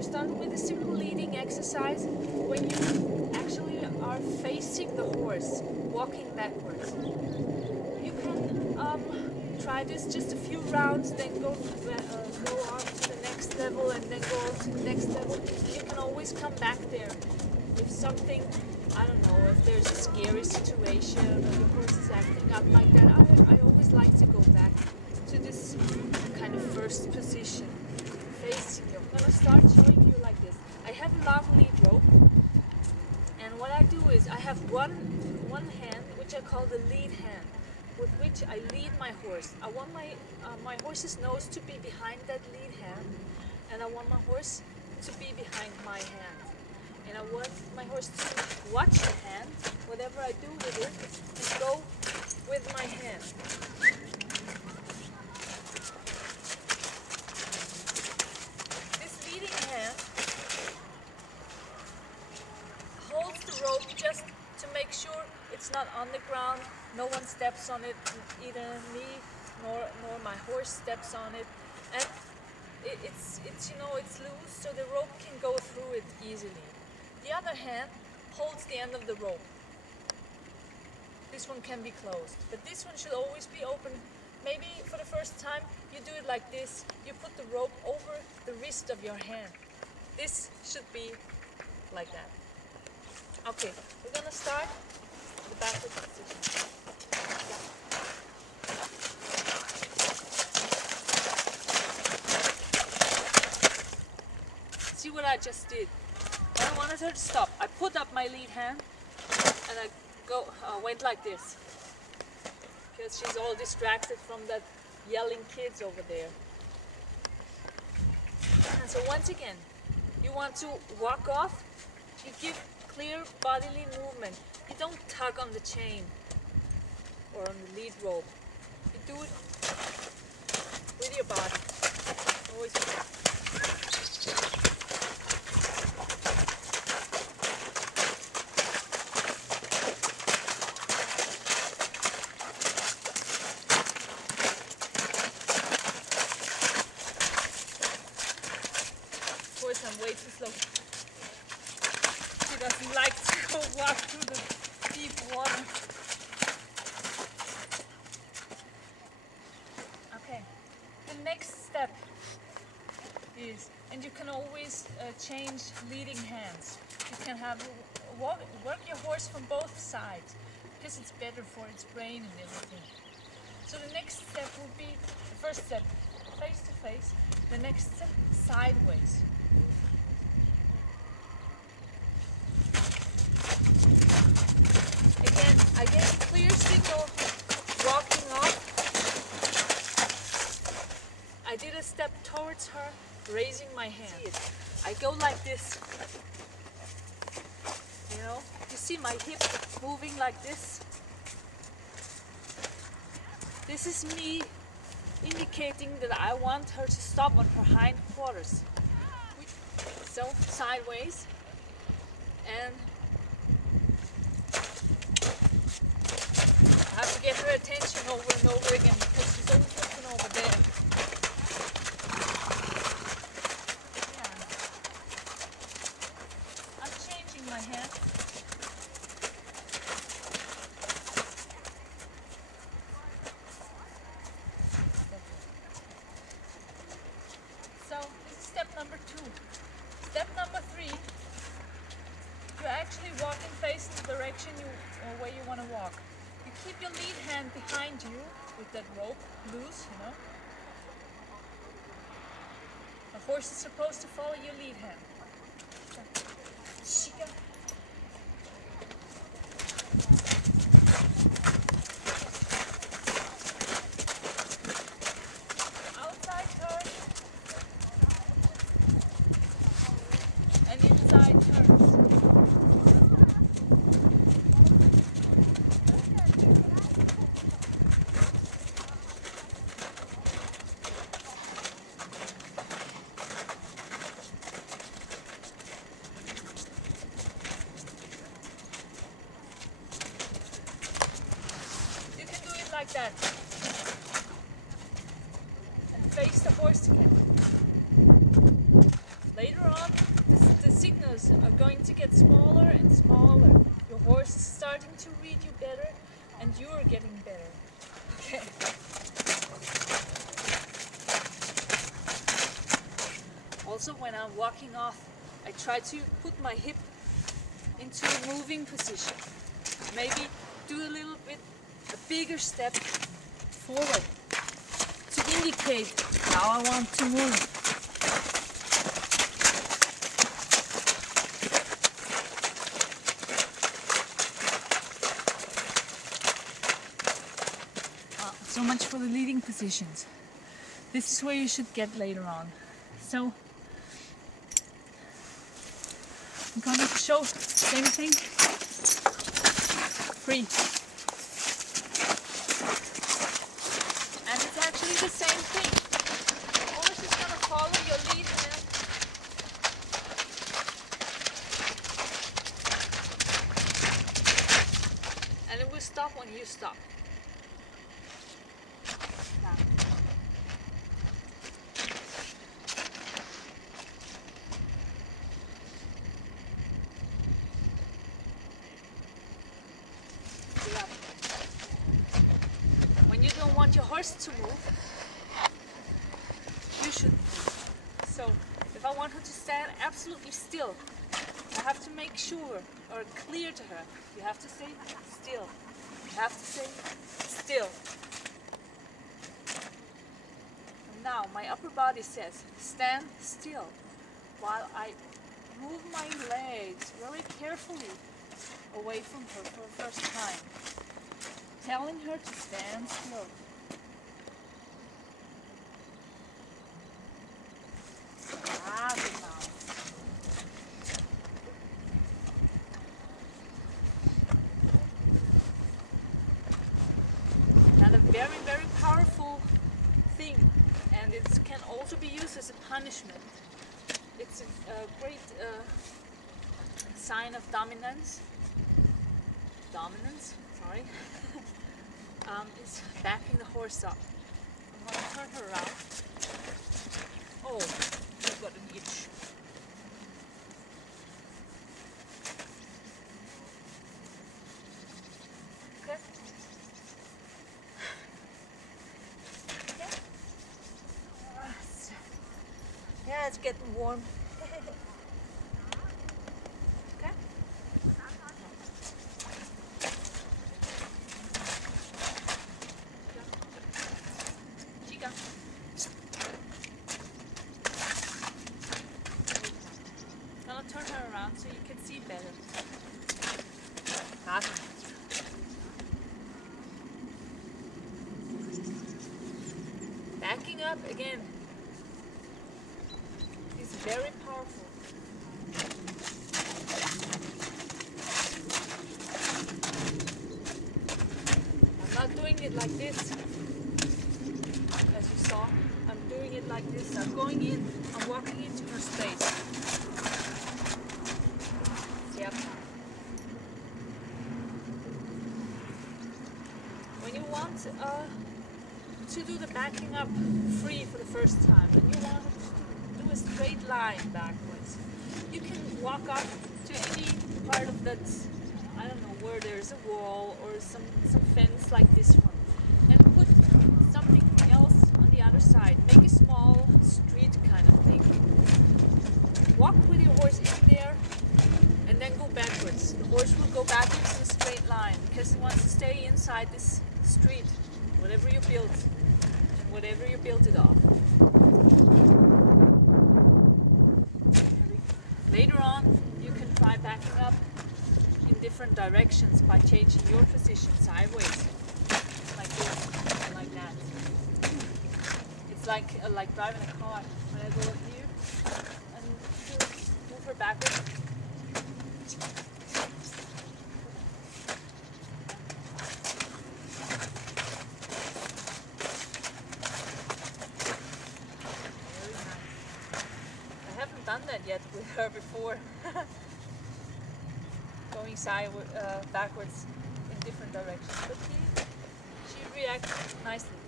we started with a simple leading exercise when you actually are facing the horse, walking backwards. You can try this just a few rounds, then go on to the next level, and then go on to the next level. You can always come back there if something, I don't know, if there's a scary situation or the horse is acting up like that. I always like to go back to this kind of first position, facing you. I'm gonna start showing you like this. I have a long lead rope, and what I do is I have one hand, which I call the lead hand, with which I lead my horse. I want my horse's nose to be behind that lead hand, and I want my horse to be behind my hand. And I want my horse to watch the hand, whatever I do with it, and go with my hand. This leading hand holds the rope just to make sure it's not on the ground, no one steps on it, either me nor my horse steps on it, and it's you know, it's loose, so the rope can go through it easily. The other hand holds the end of the rope. This one can be closed, but this one should always be open. Maybe for the first time you do it like this. You put the rope over the wrist of your hand. This should be like that. Okay, we're gonna start the backward position. See what I just did? I wanted her to stop. I put up my lead hand and I went like this, because she's all distracted from that yelling kids over there. And so once again, you want to walk off, you give clear bodily movement. You don't tug on the chain or on the lead rope. You do it with your body. Always. I'm way too slow. She doesn't like to go walk through the deep water. Okay, the next step is, and you can always change leading hands. You can have work your horse from both sides, because it's better for its brain and everything. So the next step would be, the first step, face to face. The next step, sideways. Again, I get a clear signal walking off. I did a step towards her, raising my hand. I go like this. You know, you see my hip moving like this? This is me indicating that I want her to stop on her hind quarters. So, sideways, and I have to get her attention over and over again, because she's always looking over there. Yeah. I'm changing my hand. So, this is step number 2. Step number 3, you actually walk and face the direction or way you want to walk. You keep your lead hand behind you with that rope loose, you know. The horse is supposed to follow your lead hand. Outside turn and inside turns. Like that, and face the horse again. Later on, Also, when I'm walking off, I try to put my hip into a moving position. Maybe do a little bit, a bigger step forward to indicate how I want to move. So much for the leading positions. This is where you should get later on. So I'm going to show same thing. Free. And it's actually the same thing. The horse is going to follow your lead hand. And it will stop when you stop. To move, you should. So if I want her to stand absolutely still, I have to make sure or clear to her, you have to say still. You have to say still. And now my upper body says stand still while I move my legs very carefully away from her for the first time, telling her to stand still. And a very, very powerful thing, and it can also be used as a punishment. It's a great sign of dominance. Sorry. It's backing the horse up. I'm going to turn her around. Oh, I've got an itch. Okay. Yeah, it's getting warm. Okay. Chica. I'll turn her around so you can see better. Backing up again is very powerful. I'm not doing it like this, as you saw. I'm doing it like this. I'm going in, I'm walking into her space. Yep. When you want to do the backing up free for the first time, and you want to do a straight line backwards, you can walk up to any part of that, I don't know, where there's a wall or some fence like this one, and put something else on the other side. Make a small street kind of thing. Walk with your horse in there and then go backwards. The horse will go backwards in a straight line because it wants to stay inside this street, whatever you built it off. Later on, you can try backing up in different directions by changing your position sideways, like this, and like that. It's like driving a car. When I go up here and move her backwards. Done that yet with her before. Going backwards in different directions, but she reacts nicely.